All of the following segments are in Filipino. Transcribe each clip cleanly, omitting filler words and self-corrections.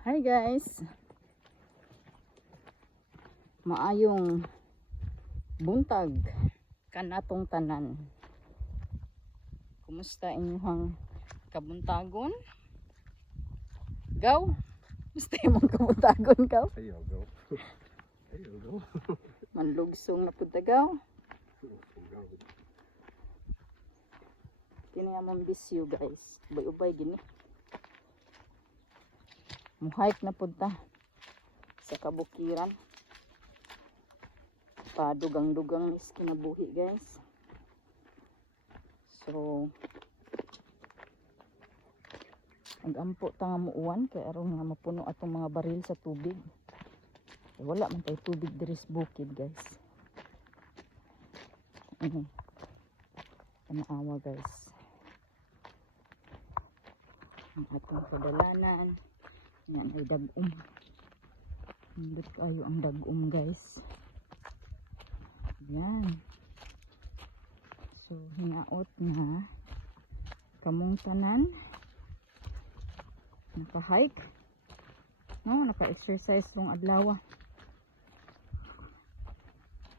Hi guys, maayong buntag kanatong tanan. Kumusta inyong kabuntagon? Gaw? Kumusta imong kabuntagon gaw? Ayaw gaw. Ayaw gaw. Manlugsong na pud ta gaw. Kini among bisyo guys. Ubay-ubay gini. Muhike na pud ta sa kabukiran. Padugang-dugang is kinabuhi guys. So nagampo ta nga muuwan kay aron nga mapuno atong mga baril sa tubig. Wala man tay tubig diri sa bukid guys. Panaawa guys. Ang atong kadalanan yan ay dagom. Hindot kayo ang dagom guys. Yan. So hinaot na kamong tanan naka-hike, no, naka-exercise tong adlaw.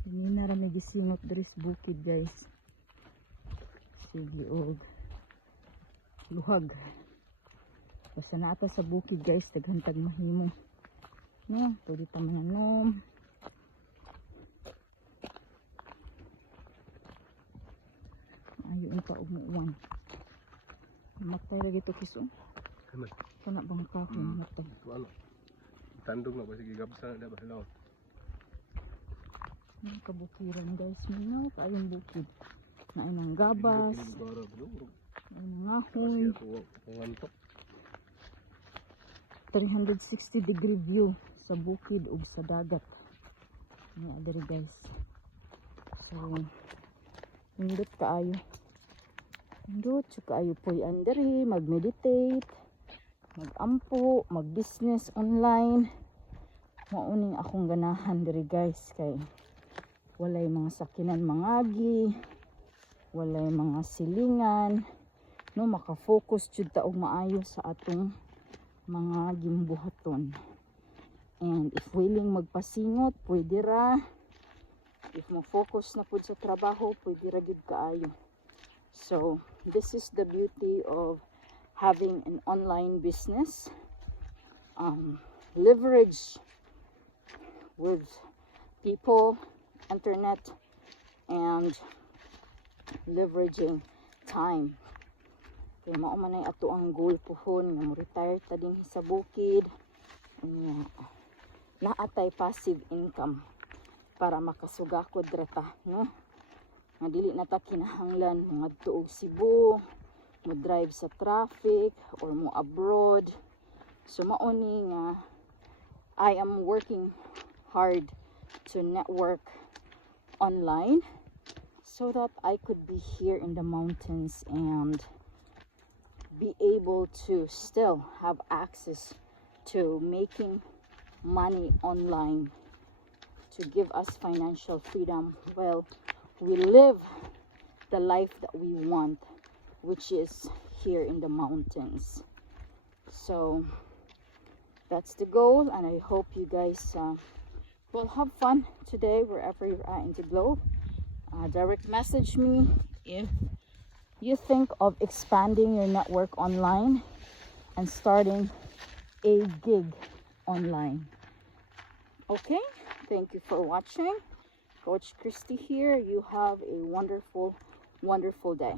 Hindi na rami gisingot diri sa bukid guys. Sige og luhag. Basta naata sa bukid guys, taghantag mahimo. No, pwede ta mananom. Ayun pa og muuwan. Matay lagi to kiso. Kaman. Kana bang kahoy matay. Wala. Tandog na ba sige gabsa na ba hello. Ang kabukiran guys, minaw kaayong bukid. Na nang gabas. Ay nangahoy. 360 degree view sa bukid ug sa dagat. Nga diri guys. So hindot kaayo. Hindot kaayo puy-an diri, mag-meditate, mag-ampo, mag-business online. Mauning akong ganahan diri guys kay walay mga sakinan mangagi, walay mga silingan, no, maka-focus jud ta og maayo sa atong mga gimbuhaton. And if willing magpasingot, pwede ra. If mo focus na pud sa trabaho, pwede ra gid kaayo. So this is the beauty of having an online business. Leverage with people, internet, and leveraging time. Kaya mao man ay ato ang goal pohon nga mo retire ta din sa bukid. Naatay passive income para makasugakod ra ta, no? Nga dili na ta kinahanglan ngadto og Cebu, mo drive sa traffic or mo abroad. So mao ni nga I am working hard to network online so that I could be here in the mountains and be able to still have access to making money online to give us financial freedom while we live the life that we want, which is here in the mountains. So that's the goal, and I hope you guys will have fun today wherever you're at in the globe. Direct message me if you think of expanding your network online and starting a gig online. Okay, thank you for watching. Coach Christy here. You have a wonderful, wonderful day.